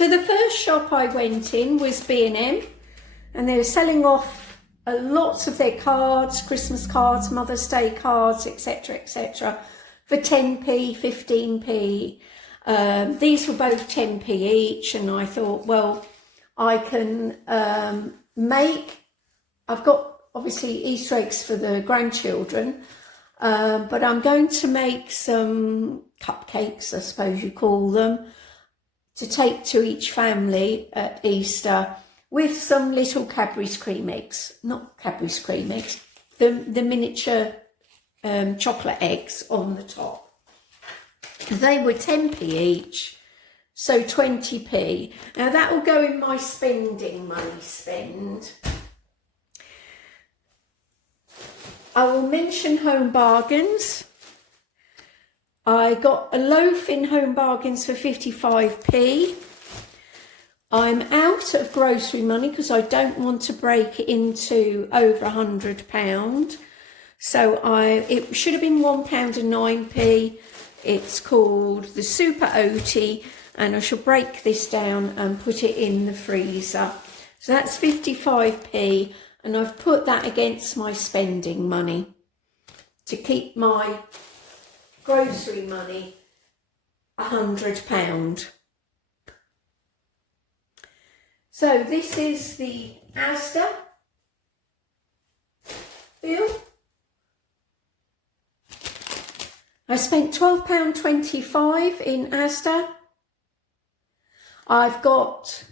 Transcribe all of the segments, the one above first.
So the first shop I went in was B&M, and they were selling off lots of their cards, Christmas cards, Mother's Day cards, etc., for 10p, 15p. These were both 10p each, and I thought, well, I can I've got obviously Easter eggs for the grandchildren, but I'm going to make some cupcakes, I suppose you call them, to take to each family at Easter, with some little Cadbury's cream eggs, not Cadbury's cream eggs, the miniature chocolate eggs on the top. They were 10p each, so 20p. Now that will go in my spending money spend. I will mention Home Bargains. I got a loaf in Home Bargains for 55p. I'm out of grocery money because I don't want to break into over £100. So it should have been £1.09. It's called the Super Oaty, and I shall break this down and put it in the freezer. So that's 55p, and I've put that against my spending money to keep my grocery money £100. So this is the Asda bill. I spent £12.25 in Asda. I've got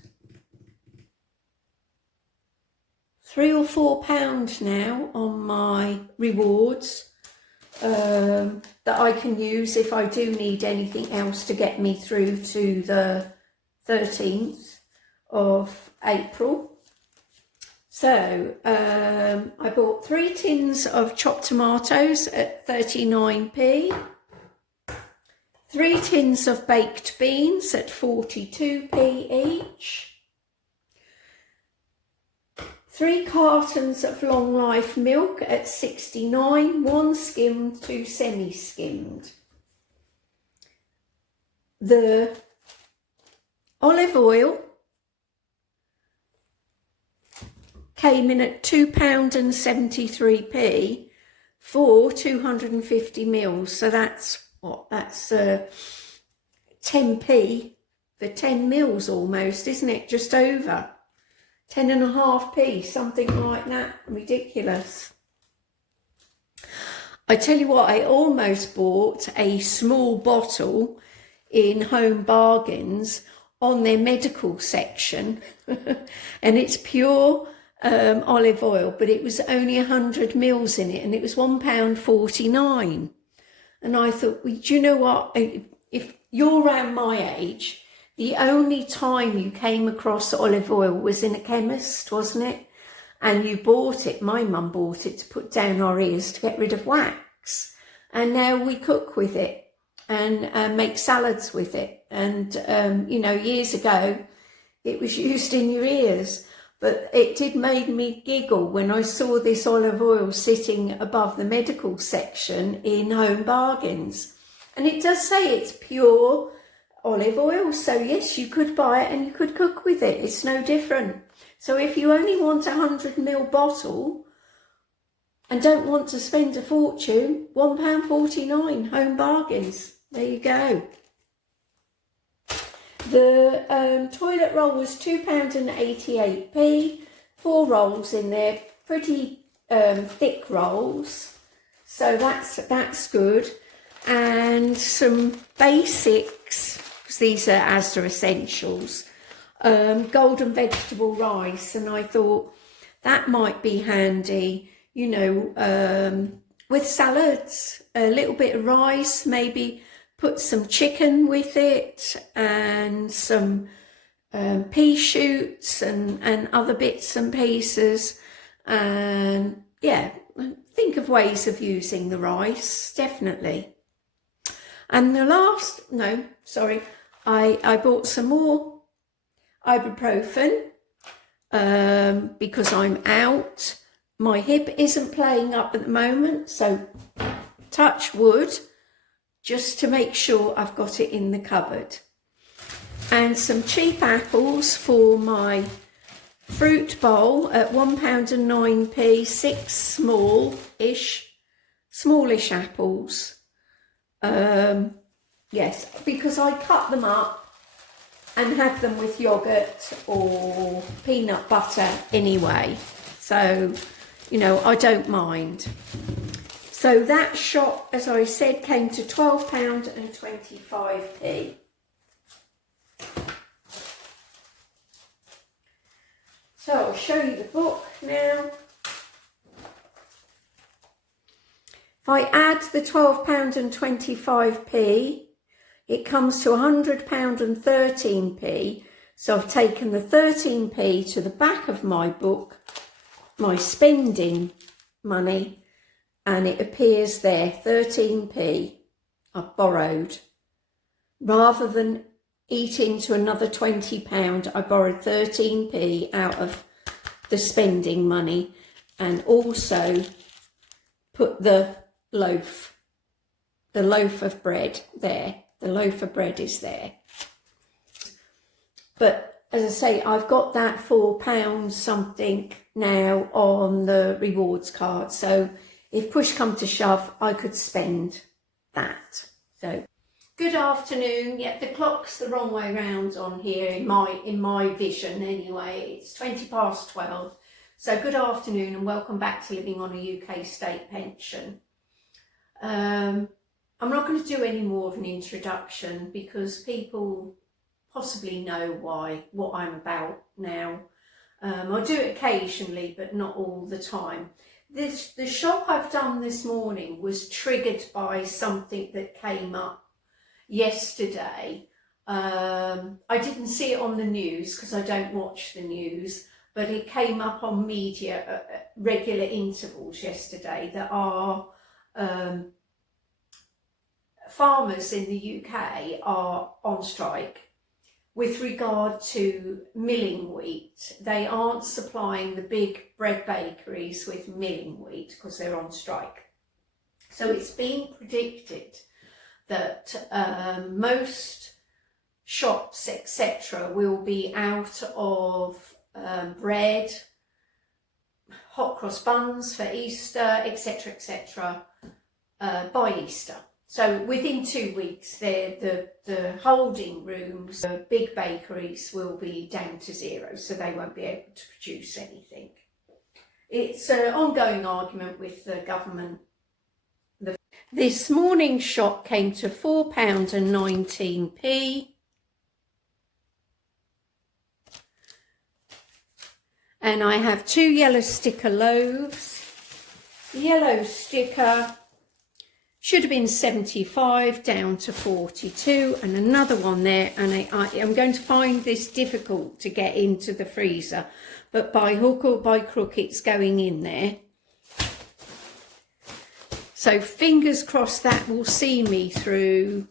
£3 or £4 now on my rewards that I can use if I do need anything else to get me through to the 13th of April. So I bought 3 tins of chopped tomatoes at 39p, 3 tins of baked beans at 42p each, 3 cartons of long life milk at 69, 1 skimmed, 2 semi-skimmed. The olive oil came in at £2.73 for 250 mils. So that's what? That's 10p for 10 mils almost, isn't it? Just over 10.5p, something like that. Ridiculous. I tell you what, I almost bought a small bottle in Home Bargains on their medical section, and it's pure olive oil, but it was only 100 mils in it, and it was £1.49. And I thought, well, do you know what? If you're around my age, the only time you came across olive oil was in a chemist, wasn't it? And you bought it, my mum bought it to put down our ears to get rid of wax. And now we cook with it and make salads with it. And, you know, years ago, it was used in your ears. But it did make me giggle when I saw this olive oil sitting above the medical section in Home Bargains. And it does say it's pure olive oil. So yes, you could buy it and you could cook with it. It's no different. So if you only want a 100ml bottle and don't want to spend a fortune, £1.49, Home Bargains. There you go. The toilet roll was £2.88p, 4 rolls in there, pretty thick rolls, so that's good. And some basics, because these are Asda essentials, golden vegetable rice, and I thought that might be handy, you know, with salads, a little bit of rice, maybe put some chicken with it and some pea shoots and other bits and pieces. And yeah, think of ways of using the rice, definitely. And the last, no, sorry, I bought some more ibuprofen because I'm out. My hip isn't playing up at the moment, so touch wood, just to make sure I've got it in the cupboard. and some cheap apples for my fruit bowl at £1.09, 6 smallish apples. Yes, because I cut them up and have them with yoghurt or peanut butter anyway. So, you know, I don't mind. So that shop, as I said, came to £12.25. So I'll show you the book now. If I add the £12.25, it comes to £100.13. So I've taken the 13p to the back of my book, my spending money, and it appears there, 13p I've borrowed. Rather than eat into another £20, I borrowed 13p out of the spending money, and also put the loaf of bread there. The loaf of bread is there. But as I say, I've got that £4 something now on the rewards card. So if push come to shove, I could spend that. So good afternoon. Yeah, the clock's the wrong way round on here in my vision anyway. It's 12:20. So good afternoon and welcome back to Living on a UK State Pension. I'm not going to do any more of an introduction because people possibly know what I'm about now. I do it occasionally, but not all the time. The shop I've done this morning was triggered by something that came up yesterday. I didn't see it on the news because I don't watch the news, but it came up on media at regular intervals yesterday that our farmers in the UK are on strike with regard to milling wheat. They aren't supplying the big bread bakeries with milling wheat because they're on strike. So it's been predicted that most shops, etc., will be out of bread, hot cross buns for Easter, etc., etc., by Easter. So within 2 weeks, the holding rooms, the big bakeries will be down to zero, so they won't be able to produce anything. It's an ongoing argument with the government. This morning's shop came to £4.19. And I have 2 yellow sticker loaves. The yellow sticker should have been 75 down to 42, and another one there, and I'm going to find this difficult to get into the freezer, but by hook or by crook it's going in there. So fingers crossed that will see me through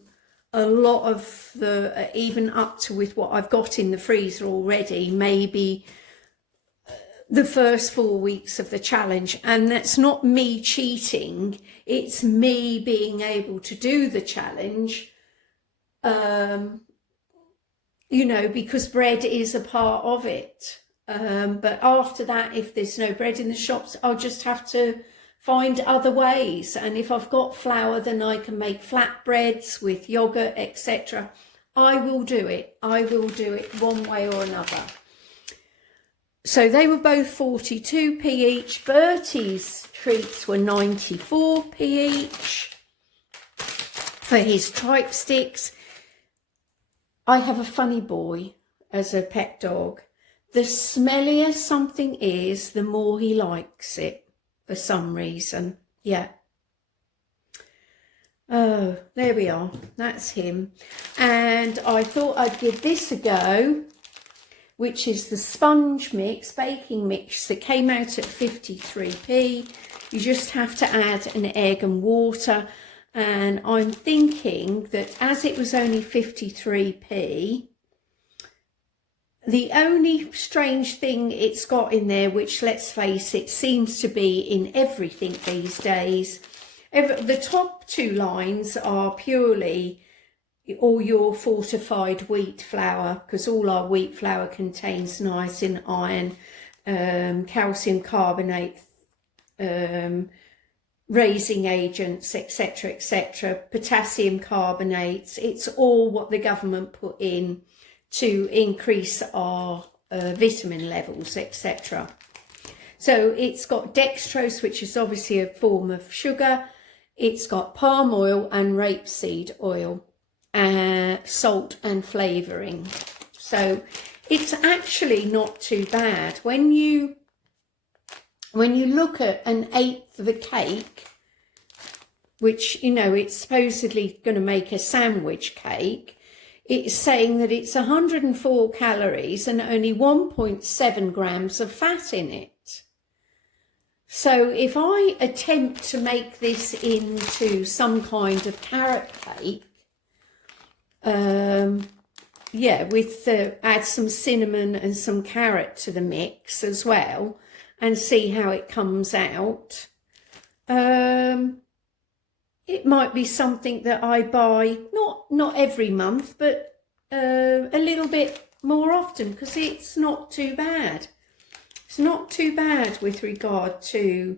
a lot of the, even up to with what I've got in the freezer already, maybe the first 4 weeks of the challenge. And that's not me cheating, it's me being able to do the challenge, you know, because bread is a part of it. But after that, if there's no bread in the shops, I'll just have to find other ways. And if I've got flour, then I can make flatbreads with yogurt, etc. I will do it. I will do it one way or another. So they were both 42p each. Bertie's treats were 94p each for his tripe sticks. I have a funny boy as a pet dog. The smellier something is, the more he likes it for some reason. Yeah. Oh, there we are. That's him. And I thought I'd give this a go, which is the sponge mix, baking mix that came out at 53p. You just have to add an egg and water. And I'm thinking that as it was only 53p, the only strange thing it's got in there, which let's face it, seems to be in everything these days, the top 2 lines are purely, or your fortified wheat flour, because all our wheat flour contains niacin, iron, calcium carbonate, raising agents, etc., etc., potassium carbonates. It's all what the government put in to increase our vitamin levels, etc. So it's got dextrose, which is obviously a form of sugar. It's got palm oil and rapeseed oil, salt and flavouring. So it's actually not too bad. When you look at an eighth of a cake, which, you know, it's supposedly going to make a sandwich cake, it's saying that it's 104 calories and only 1.7 grams of fat in it. So if I attempt to make this into some kind of carrot cake, add some cinnamon and some carrot to the mix as well, and see how it comes out. It might be something that I buy, not every month, but a little bit more often, because it's not too bad. It's not too bad with regard to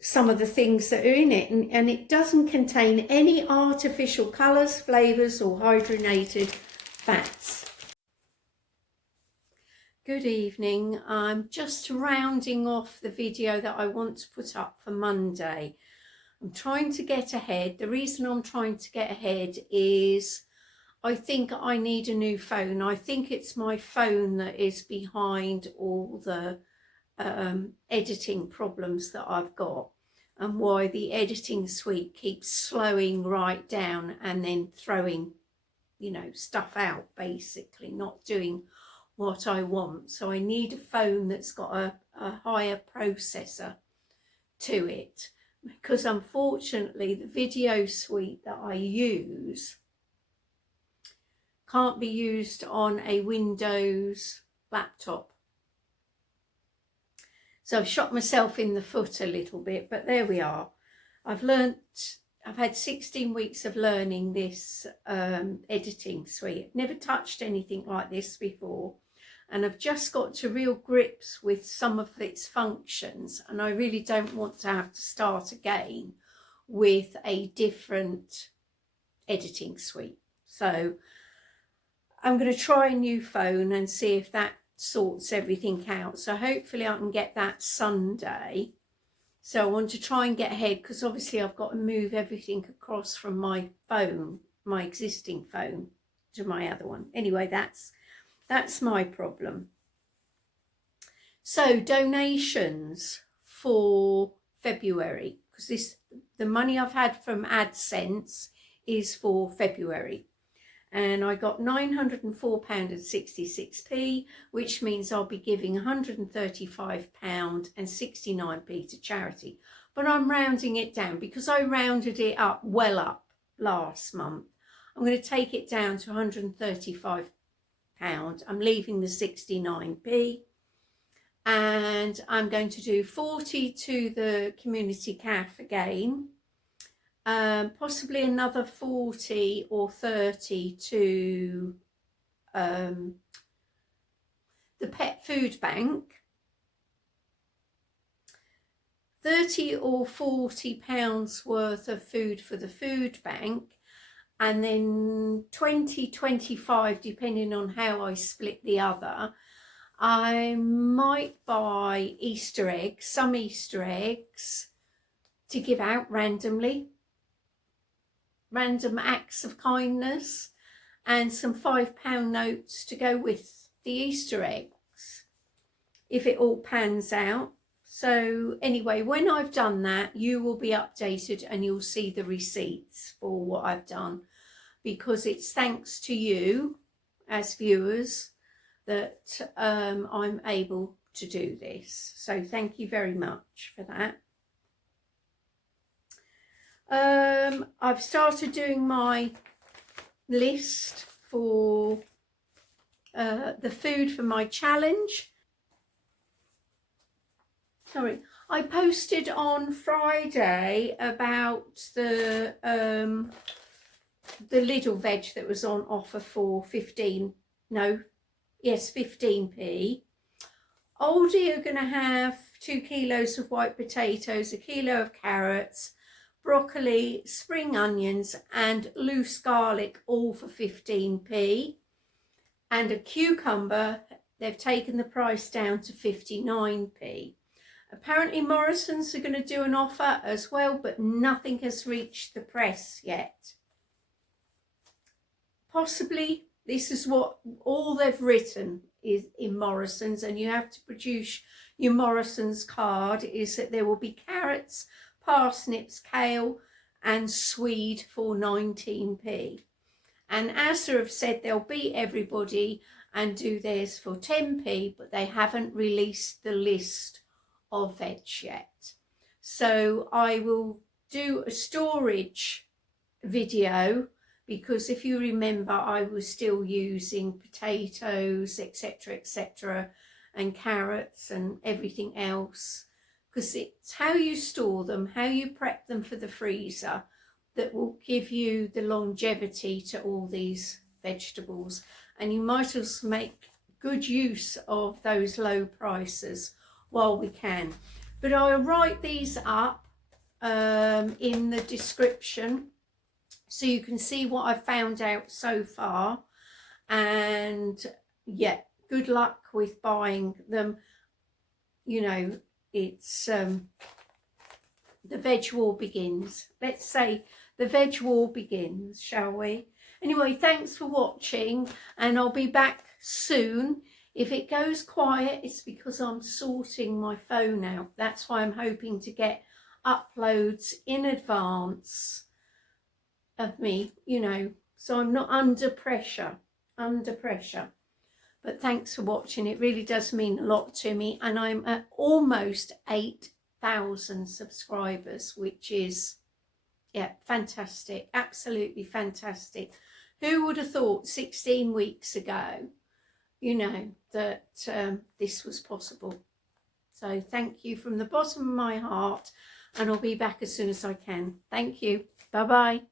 some of the things that are in it, and it doesn't contain any artificial colours, flavours or hydrogenated fats. Good evening. I'm just rounding off the video that I want to put up for Monday. I'm trying to get ahead. The reason I'm trying to get ahead is I think I need a new phone. I think it's my phone that is behind all the editing problems that I've got, and why the editing suite keeps slowing right down and then throwing, you know, stuff out, basically not doing what I want. So I need a phone that's got a higher processor to it, because unfortunately the video suite that I use can't be used on a Windows laptop. So I've shot myself in the foot a little bit, but there we are. I've had 16 weeks of learning this editing suite. Never touched anything like this before, and I've just got to real grips with some of its functions, and I really don't want to have to start again with a different editing suite. So I'm going to try a new phone and see if that sorts everything out. So hopefully I can get that Sunday. So I want to try and get ahead, because obviously I've got to move everything across from my phone, my existing phone, to my other one. Anyway, that's my problem. So donations for February, because the money I've had from AdSense is for February, and I got £904.66, which means I'll be giving £135.69 to charity. But I'm rounding it down because I rounded it up well up last month. I'm going to take it down to £135. I'm leaving the 69p, and I'm going to do 40 to the community cafe again, possibly another 40 or 30 to the pet food bank, 30 or 40 pounds worth of food for the food bank, and then 20-25, depending on how I split the other. I might buy Easter eggs, some Easter eggs to give out randomly, random acts of kindness, and some £5 notes to go with the Easter eggs, if it all pans out. So anyway, when I've done that, you will be updated and you'll see the receipts for what I've done, because it's thanks to you as viewers that I'm able to do this. So thank you very much for that. I've started doing my list for the food for my challenge. Sorry, I posted on Friday about the the little veg that was on offer for 15p. Aldi are going to have 2 kilos of white potatoes, a kilo of carrots, broccoli, spring onions and loose garlic, all for 15p. And a cucumber, they've taken the price down to 59p. Apparently Morrison's are going to do an offer as well, but nothing has reached the press yet. Possibly this is what all they've written is in Morrison's, and you have to produce your Morrison's card, is that there will be carrots, parsnips, kale and swede for 19p. And Asda have said they'll beat everybody and do theirs for 10p, but they haven't released the list of veg yet. So I will do a storage video, because if you remember, I was still using potatoes, etc., and carrots and everything else, because it's how you store them, how you prep them for the freezer, that will give you the longevity to all these vegetables. And you might as well make good use of those low prices while we can. But I'll write these up in the description, so you can see what I've found out so far. And yeah, good luck with buying them. You know, it's the veg war begins. Let's say the veg war begins, shall we? Anyway, thanks for watching, and I'll be back soon. If it goes quiet, it's because I'm sorting my phone out. That's why I'm hoping to get uploads in advance of me, you know, so I'm not under pressure. But thanks for watching. It really does mean a lot to me, and I'm at almost 8,000 subscribers, which is, yeah, fantastic, absolutely fantastic. Who would have thought 16 weeks ago, you know, that this was possible? So thank you from the bottom of my heart, and I'll be back as soon as I can. Thank you. Bye bye.